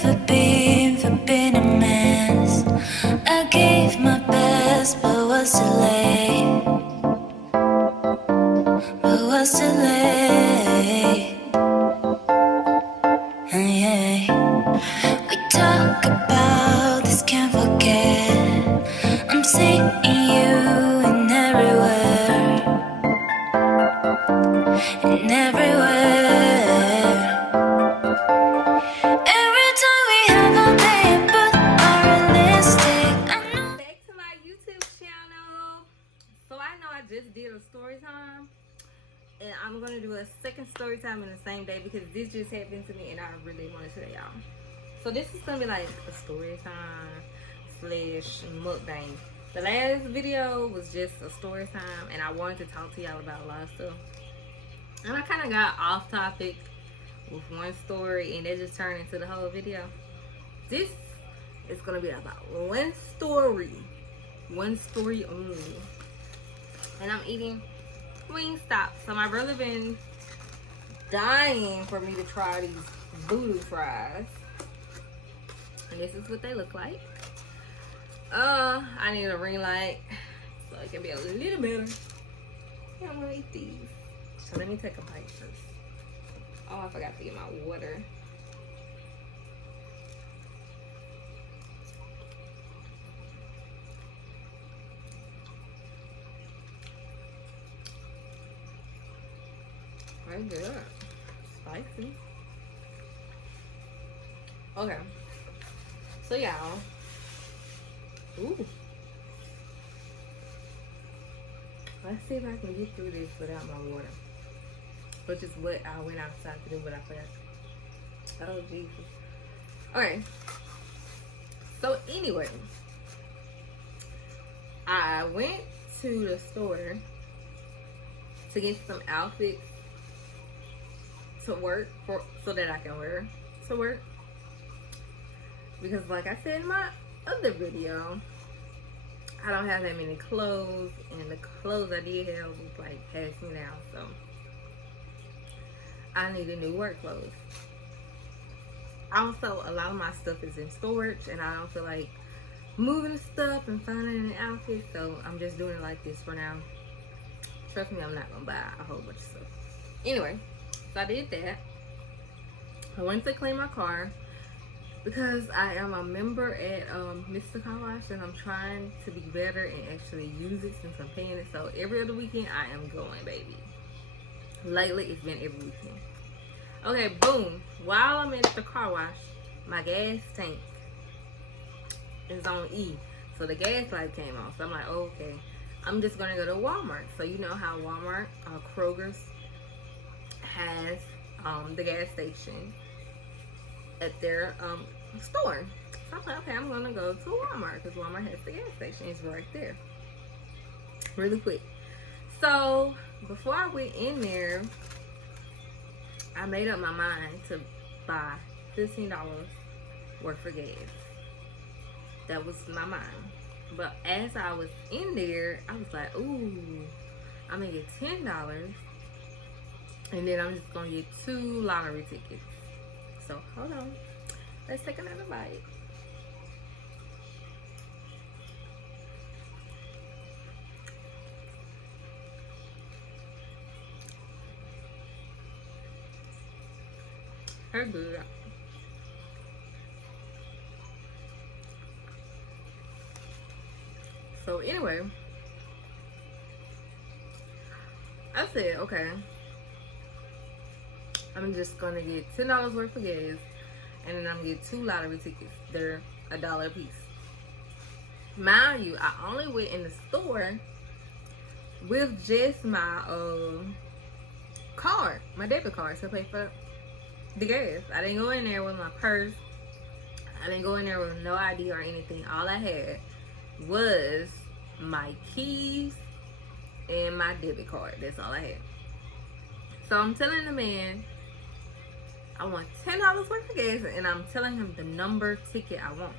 for being a mess. I gave my best, but was too late. But was too late. And yeah, we talk about this, can't forget. I'm seeing you in everywhere. In everywhere. Just did a story time, and I'm gonna do a second story time in the same day because this just happened to me and I really want to tell y'all. So this is gonna be like a story time slash mukbang. The last video was just a story time and I wanted to talk to y'all about a lot of stuff, and I kind of got off topic with one story and it just turned into the whole video. This is gonna be about one story only. And I'm eating Wingstop. So my brother been dying for me to try these Voodoo Fries. And this is what they look like. I need a ring light so it can be a little better. Yeah, I'm gonna eat these. So let me take a bite first. Oh, I forgot to get my water. Very good. Spicy. Okay. So y'all. Ooh. Let's see if I can get through this without my water. Which is what I went outside to do, but I forgot. Oh Jesus. Okay. So anyway. I went to the store to get some outfits to work so that I can wear to work, because like I said in my other video, I don't have that many clothes, and the clothes I did have was like passing me down, so I needed new work clothes. Also, a lot of my stuff is in storage and I don't feel like moving the stuff and finding an outfit, so I'm just doing it like this for now. Trust me, I'm not gonna buy a whole bunch of stuff. Anyway, so I did that. I went to clean my car because I am a member at Mr. Car Wash, and I'm trying to be better and actually use it since I'm paying it. So every other weekend I am going, baby. Lately it's been every weekend. Okay, boom. While I'm at the car wash, my gas tank is on E. So the gas light came on. So I'm like, oh, okay. I'm just gonna go to Walmart. So you know how Walmart, Kroger's has the gas station at their store. So I'm like, okay, I'm gonna go to Walmart because Walmart has the gas station. It's right there. Really quick. So before I went in there, I made up my mind to buy $15 worth of gas. That was my mind. But as I was in there, I was like, ooh, I'm gonna get $10, and then I'm just gonna get 2 lottery tickets. So hold on, let's take another bite. They're good. So anyway, I said, okay, I'm just gonna get $10 worth of gas, and then I'm gonna get 2 lottery tickets. They're $1 a piece. Mind you, I only went in the store with just my card, my debit card, to pay for the gas. I didn't go in there with my purse. I didn't go in there with no ID or anything. All I had was my keys and my debit card. That's all I had. So I'm telling the man I want $10 worth of gas, and I'm telling him the number ticket I want.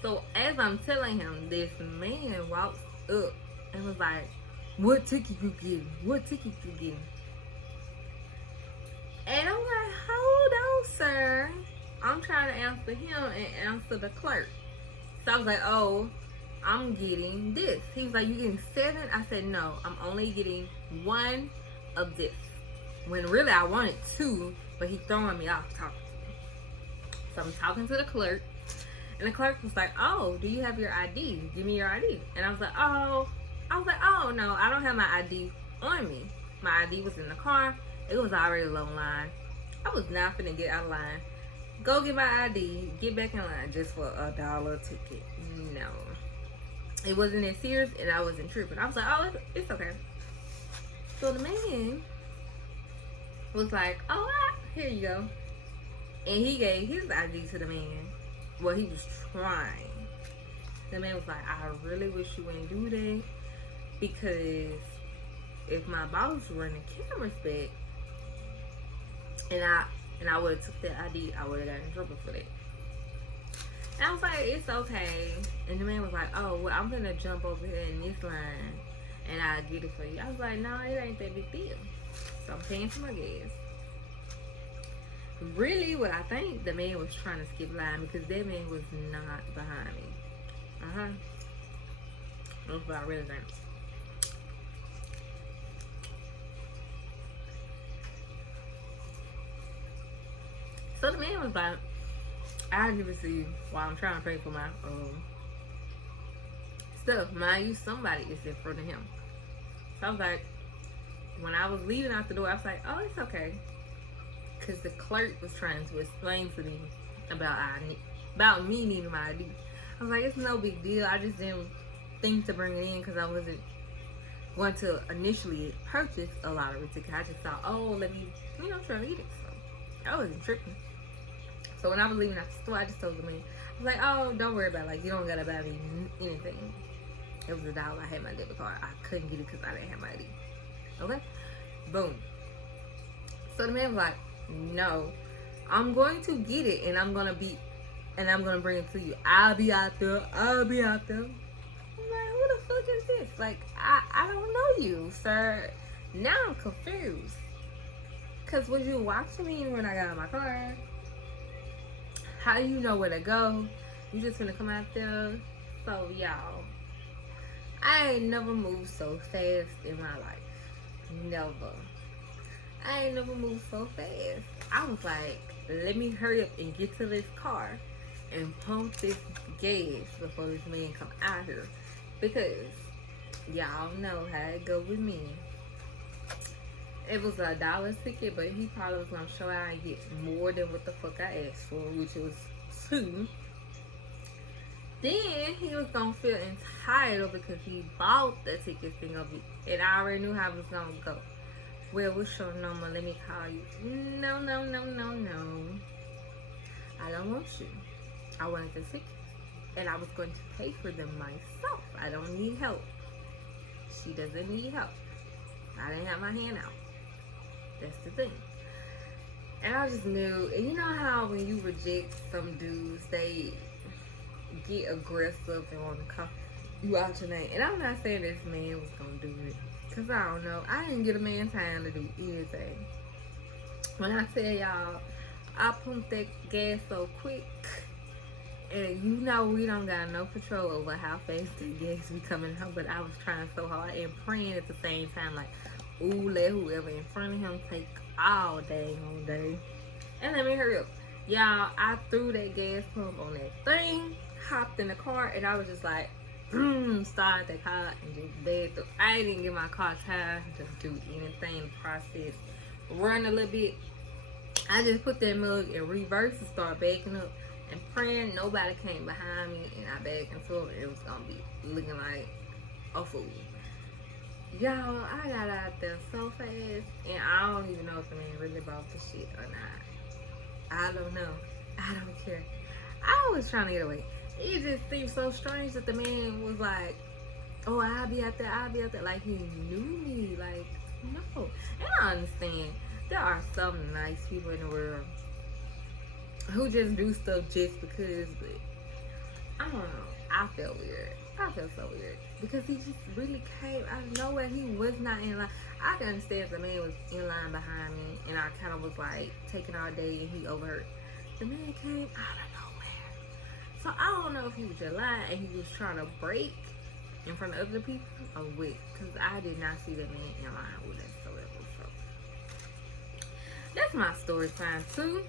So as I'm telling him, this man walks up and was like, "What ticket you getting? What ticket you getting?" And I'm like, "Hold on, sir. I'm trying to answer him and answer the clerk. So I was like, oh, I'm getting this. He was like, you getting 7? I said, no, I'm only getting 1 of this. When really I wanted 2, but he throwing me off talking to me. So I'm talking to the clerk, and the clerk was like, oh, do you have your ID? Give me your ID. And I was like, oh, no, I don't have my ID on me. My ID was in the car. It was already a long line. I was not finna get out of line. Go get my ID, get back in line just for $1 ticket. No. It wasn't that serious, and I wasn't tripping. I was like, oh, it's okay. So the man was like, oh, here you go. And he gave his ID to the man. Well, he was trying. The man was like, I really wish you wouldn't do that, because if my boss run the cameras back, and I would have took that ID, I would have gotten in trouble for that. And I was like, it's okay. And the man was like, oh, well, I'm gonna jump over here in this line and I'll get it for you. I was like, no, it ain't that big deal. So I'm paying for my gas. Really, what I think the man was trying to skip line, because that man was not behind me. That's what I really think. So the man was like, I didn't even see while I'm trying to pay for my stuff. Mind you, somebody is in front of him. So I was like, when I was leaving out the door, I was like, oh, it's okay. Because the clerk was trying to explain to me about me needing my ID. I was like, it's no big deal. I just didn't think to bring it in because I wasn't going to initially purchase a lottery ticket. I just thought, oh, let me, try to get it. So I wasn't tripping. So when I was leaving out the store, I just told the man, I was like, oh, don't worry about it. Like, you don't gotta buy me anything. It was $1. I had my debit card. I couldn't get it because I didn't have my ID. Okay? Boom. So the man was like, no, I'm going to get it, and I'm gonna bring it to you. I'll be out there. I'm like, who the fuck is this? Like, I don't know you, sir. Now I'm confused. Cause was you watching me when I got in my car? How do you know where to go? You just gonna come out there? So y'all, I ain't never moved so fast in my life. Never. I ain't never moved so fast. I was like, let me hurry up and get to this car and pump this gas before this man come out here. Because y'all know how it go with me. It was $1 ticket, but he probably was gonna show out and get more than what the fuck I asked for, which was 2. Then he was gonna feel entitled because he bought the ticket thing of it, and I already knew how it was gonna go. Well, what's your number? Let me call you. No. I don't want you. I wanted the tickets, and I was going to pay for them myself. I don't need help. She doesn't need help. I didn't have my hand out. That's the thing. And I just knew, and you know how when you reject some dudes, they get aggressive and want to call you out your name. And I'm not saying this man was going to do it, because I don't know. I didn't get a man time to do anything. When I tell y'all, I pumped that gas so quick, and you know we don't got no control over how fast the gas be coming out, but I was trying so hard and praying at the same time, like, ooh, let whoever in front of him take all day. And let me hurry up. Y'all, I threw that gas pump on that thing, hopped in the car, and I was just like, started the car and just dead through. I didn't get my car time to do anything, process, run a little bit. I just put that mug in reverse and started backing up and praying nobody came behind me, and I backed into it. It was gonna be looking like a fool. Y'all, I got out there so fast, and I don't even know if the man really bought the shit or not. I don't know. I don't care. I was trying to get away. It just seemed so strange that the man was like, oh, I'll be out there. Like he knew me. Like, no. And I understand. There are some nice people in the world who just do stuff just because, but I don't know. I felt weird. I felt so weird because he just really came out of nowhere. He was not in line. I can understand if the man was in line behind me and I kind of was like taking all day and he overheard. The man came out of nowhere. So I don't know if he was just lying and he was trying to break in front of other people or what. Because I did not see that man in line with whatsoever. So that's my story time too.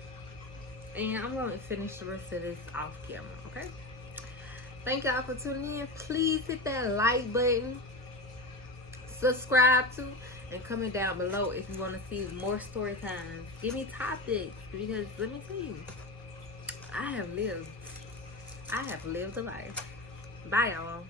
And I'm going to finish the rest of this off camera, okay? Thank y'all for tuning in. Please hit that like button. Subscribe to. And comment down below if you want to see more story times. Give me topics. Because let me tell you, I have lived a life. Bye, y'all.